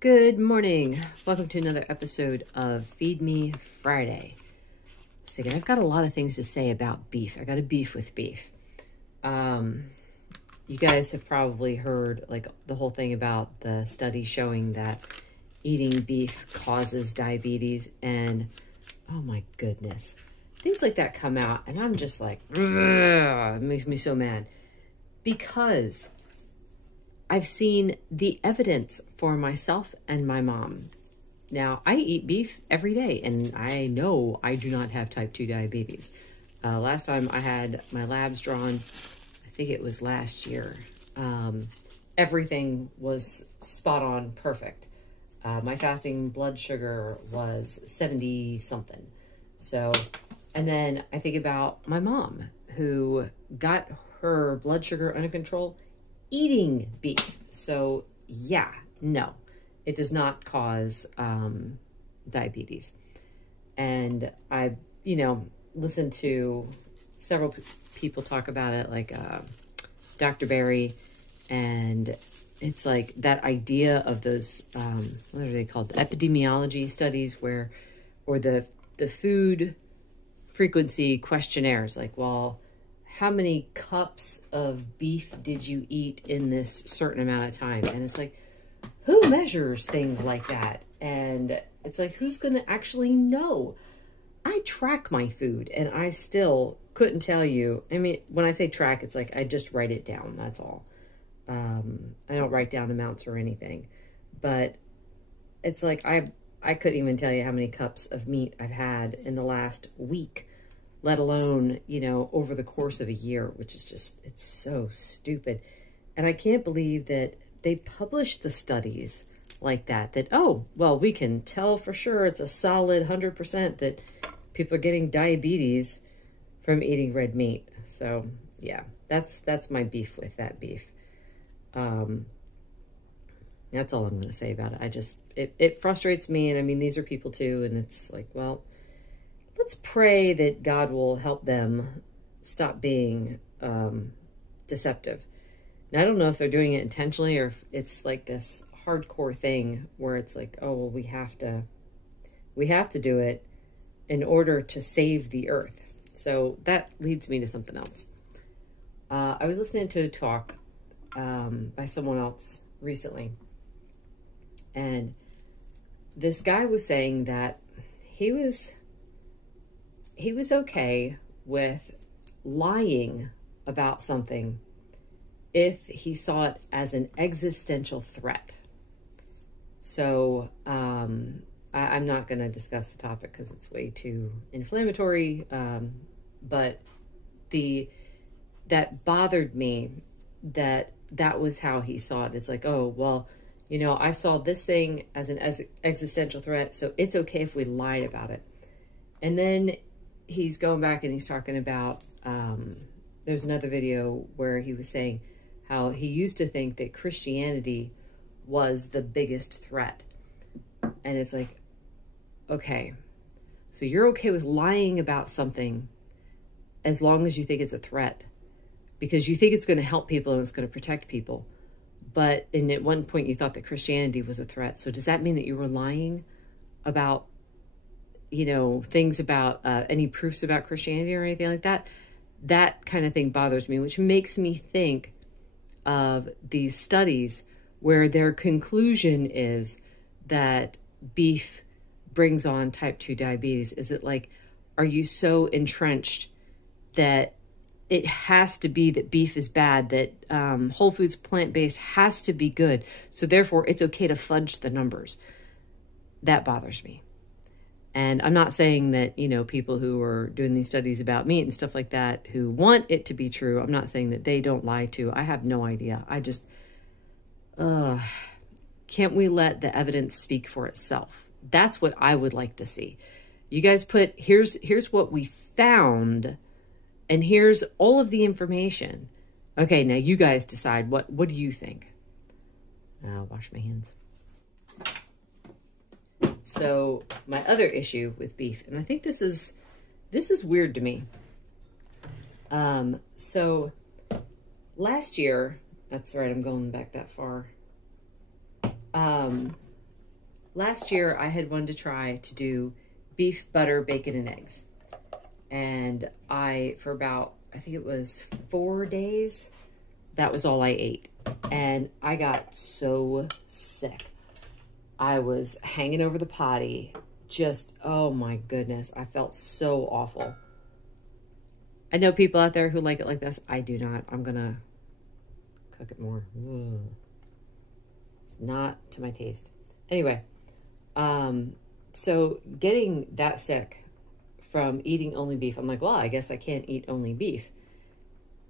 Good morning. Welcome to another episode of Feed Me Friday. I was thinking, I've got a lot of things to say about beef. I got a beef with beef. You guys have probably heard like the whole thing about the study showing that eating beef causes diabetes, and oh my goodness, things like that come out and I'm just like, it makes me so mad because I've seen the evidence for myself and my mom. Now, I eat beef every day, and I know I do not have type 2 diabetes. Last time I had my labs drawn, I think it was last year. Everything was spot on perfect. My fasting blood sugar was 70 something. So, and then I think about my mom who got her blood sugar under control eating beef. So yeah, no, it does not cause diabetes. And I, listened to several people talk about it, like Dr. Barry, and it's like that idea of those, what are they called? The epidemiology studies or the food frequency questionnaires, like, well, how many cups of beef did you eat in this certain amount of time? And it's like, who measures things like that? And it's like, who's going to actually know? I track my food and I still couldn't tell you. I mean, when I say track, it's like I just write it down. That's all. I don't write down amounts or anything. But it's like I couldn't even tell you how many cups of meat I've had in the last week, let alone, over the course of a year, which is just, it's so stupid. And I can't believe that they published the studies like that, oh, well, we can tell for sure it's a solid 100% that people are getting diabetes from eating red meat. So yeah, that's my beef with that beef. That's all I'm going to say about it. It frustrates me. And I mean, these are people too. And it's like, well, let's pray that God will help them stop being deceptive. Now, I don't know if they're doing it intentionally or if it's like this hardcore thing where it's like, oh, well, we have to do it in order to save the earth. So that leads me to something else. I was listening to a talk by someone else recently, and this guy was saying that he was okay with lying about something if he saw it as an existential threat. So I'm not going to discuss the topic because it's way too inflammatory, but that bothered me that was how he saw it. It's like, oh, well, I saw this thing as an existential threat, so it's okay if we lied about it. And then he's going back and he's talking about, there's another video where he was saying how he used to think that Christianity was the biggest threat. And it's like, okay, so you're okay with lying about something as long as you think it's a threat, because you think it's going to help people and it's going to protect people. But at one point you thought that Christianity was a threat. So does that mean that you were lying about things about any proofs about Christianity or anything like that? That kind of thing bothers me, which makes me think of these studies where their conclusion is that beef brings on type 2 diabetes. Is it like, are you so entrenched that it has to be that beef is bad, that Whole Foods plant-based has to be good, so therefore it's okay to fudge the numbers? That bothers me. And I'm not saying that, people who are doing these studies about meat and stuff like that, who want it to be true, I'm not saying that they don't lie too. I have no idea. I just, can't we let the evidence speak for itself? That's what I would like to see. You guys put, here's what we found, and here's all of the information. Okay, now you guys decide, what do you think? Wash my hands. So my other issue with beef, and I think this is weird to me. So last year, that's right, I'm going back that far. last year I had wanted to try to do beef, butter, bacon, and eggs. And for about, I think it was 4 days, that was all I ate. And I got so sick. I was hanging over the potty. Just, oh my goodness. I felt so awful. I know people out there who like it like this. I do not. I'm going to cook it more. Ugh. It's not to my taste. Anyway, so getting that sick from eating only beef, I'm like, well, I guess I can't eat only beef.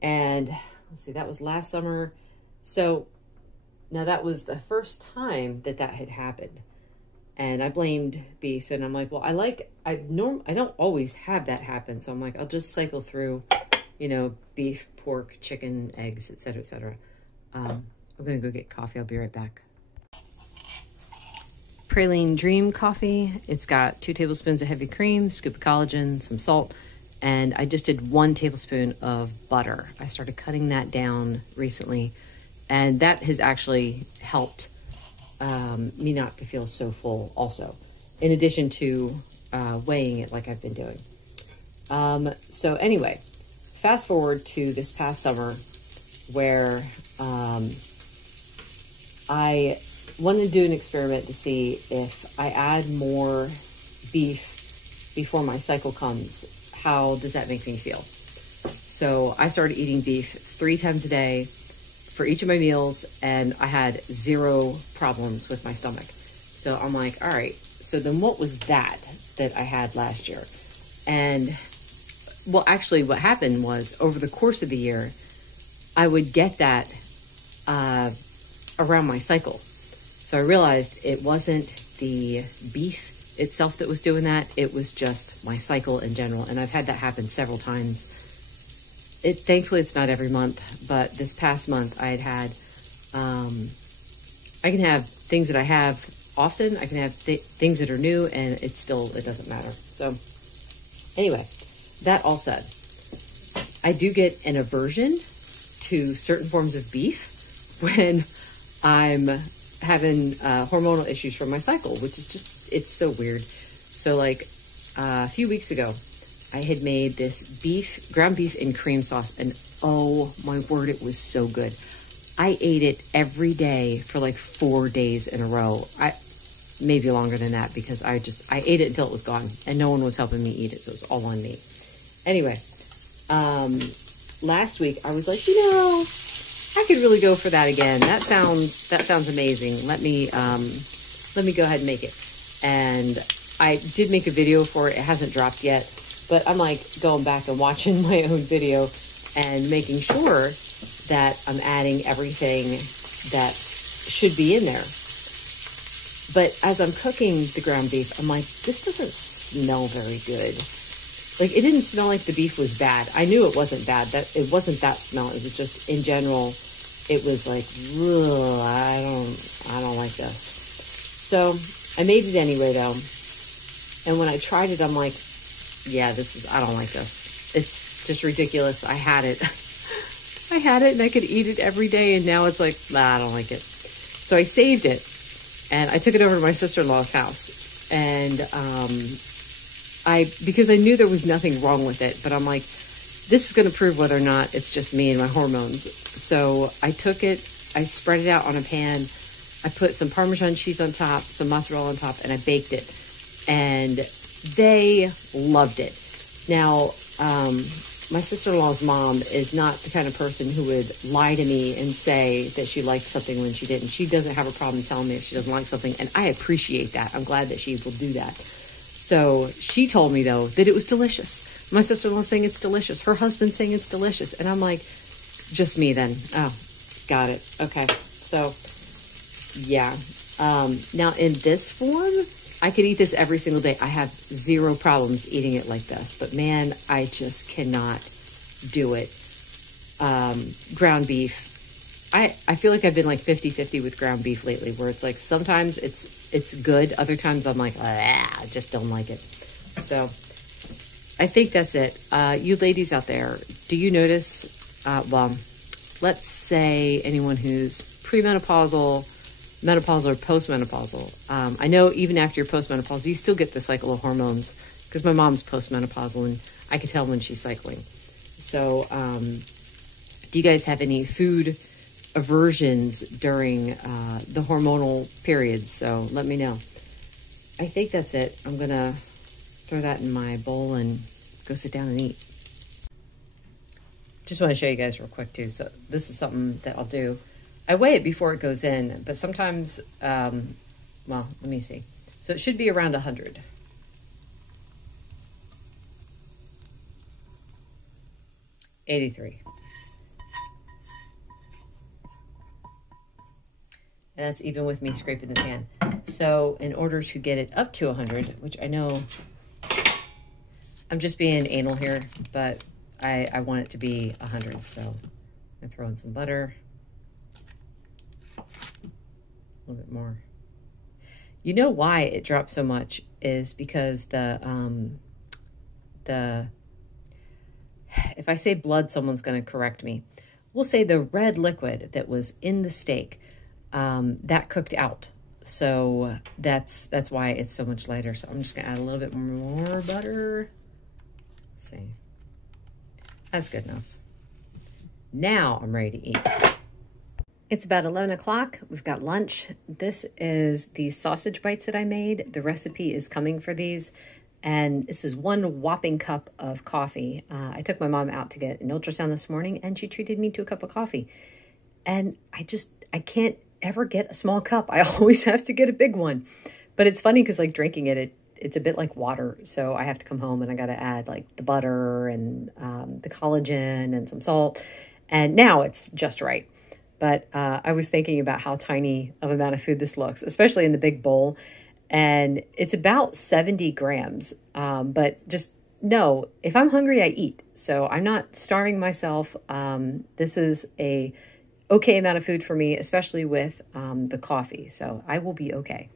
And let's see, that was last summer. So now that was the first time that had happened. And I blamed beef, and I'm like, well, I don't always have that happen. So I'm like, I'll just cycle through, you know, beef, pork, chicken, eggs, etc., etc. I'm gonna go get coffee. I'll be right back. Praline Dream coffee. It's got 2 tablespoons of heavy cream, scoop of collagen, some salt, and I just did 1 tablespoon of butter. I started cutting that down recently, and that has actually helped me not to feel so full also, in addition to weighing it like I've been doing. So anyway, fast forward to this past summer where I wanted to do an experiment to see if I add more beef before my cycle comes, how does that make me feel? So I started eating beef 3 times a day for each of my meals, and I had 0 problems with my stomach. So I'm like, all right, so then what was that I had last year? And well, actually what happened was over the course of the year, I would get that around my cycle. So I realized it wasn't the beef itself that was doing that. It was just my cycle in general. And I've had that happen several times. Thankfully, it's not every month, but this past month I had I can have things that I have often. I can have things that are new, and it doesn't matter. So anyway, that all said, I do get an aversion to certain forms of beef when I'm having hormonal issues from my cycle, which is just, it's so weird. So like a few weeks ago, I had made this ground beef in cream sauce, and oh my word, it was so good. I ate it every day for like 4 days in a row. Maybe longer than that, because I ate it until it was gone, and no one was helping me eat it, so it was all on me. Anyway, last week I was like, I could really go for that again. That sounds amazing. Let me go ahead and make it. And I did make a video for it. It hasn't dropped yet, but I'm like going back and watching my own video and making sure that I'm adding everything that should be in there. But as I'm cooking the ground beef, I'm like, this doesn't smell very good. Like, it didn't smell like the beef was bad. I knew it wasn't bad. That it wasn't that smell. It was just, in general, it was like, ugh, I don't like this. So I made it anyway, though. And when I tried it, I'm like, yeah, I don't like this. It's just ridiculous. I had it. I had it, and I could eat it every day, and now it's like, I don't like it. So I saved it, and I took it over to my sister-in-law's house. And because I knew there was nothing wrong with it, but I'm like, this is going to prove whether or not it's just me and my hormones. So I took it, I spread it out on a pan, I put some Parmesan cheese on top, some mozzarella on top, and I baked it. And they loved it. Now, my sister-in-law's mom is not the kind of person who would lie to me and say that she liked something when she didn't. She doesn't have a problem telling me if she doesn't like something, and I appreciate that. I'm glad that she will do that. So she told me, though, that it was delicious. My sister-in-law saying it's delicious. Her husband saying it's delicious. And I'm like, just me then. Oh, got it. Okay. So, yeah. Now, in this form, I could eat this every single day. I have 0 problems eating it like this. But, man, I just cannot do it. Ground beef. I feel like I've been like 50-50 with ground beef lately, where it's like sometimes it's good. Other times I'm like, I just don't like it. So I think that's it. You ladies out there, do you notice, well, let's say anyone who's premenopausal, menopausal or postmenopausal. I know even after you're postmenopausal, you still get the cycle of hormones, because my mom's postmenopausal and I can tell when she's cycling. So do you guys have any food aversions during the hormonal periods? So let me know. I think that's it. I'm going to throw that in my bowl and go sit down and eat. Just want to show you guys real quick too. So this is something that I'll do. I weigh it before it goes in, but sometimes, well, let me see. So it should be around 100. $83. And that's even with me scraping the pan. So in order to get it up to 100, which I know I'm just being anal here, but I want it to be 100. So I'm gonna throw in some butter. A little bit more. You know why it dropped so much is because if I say blood, someone's going to correct me. We'll say the red liquid that was in the steak, that cooked out. So that's why it's so much lighter. So I'm just going to add a little bit more butter. Let's see. That's good enough. Now I'm ready to eat. It's about 11 o'clock. We've got lunch. This is the sausage bites that I made. The recipe is coming for these. And this is one whopping cup of coffee. I took my mom out to get an ultrasound this morning and she treated me to a cup of coffee. And I can't ever get a small cup. I always have to get a big one. But it's funny because like drinking it's a bit like water. So I have to come home and I got to add like the butter and the collagen and some salt. And now it's just right. But I was thinking about how tiny of amount of food this looks, especially in the big bowl. And it's about 70 grams. But just know, if I'm hungry, I eat. So I'm not starving myself. This is a okay amount of food for me, especially with the coffee. So I will be okay.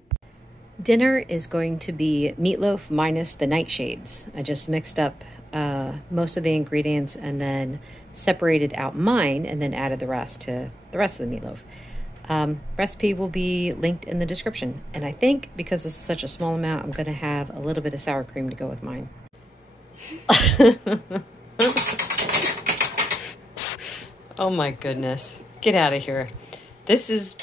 Dinner is going to be meatloaf minus the nightshades. I just mixed up most of the ingredients and then separated out mine and then added the rest to the rest of the meatloaf. Recipe will be linked in the description. And I think because it's such a small amount, I'm going to have a little bit of sour cream to go with mine. Oh my goodness. Get out of here. This is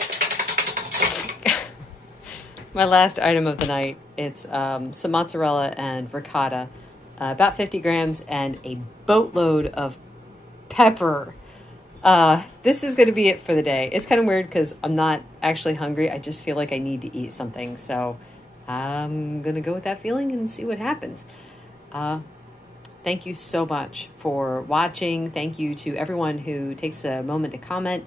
my last item of the night. It's some mozzarella and ricotta, about 50 grams, and a boatload of pepper. This is going to be it for the day. It's kind of weird because I'm not actually hungry. I just feel like I need to eat something. So I'm going to go with that feeling and see what happens. Thank you so much for watching. Thank you to everyone who takes a moment to comment.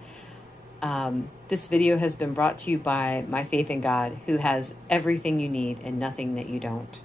This video has been brought to you by my faith in God, who has everything you need and nothing that you don't.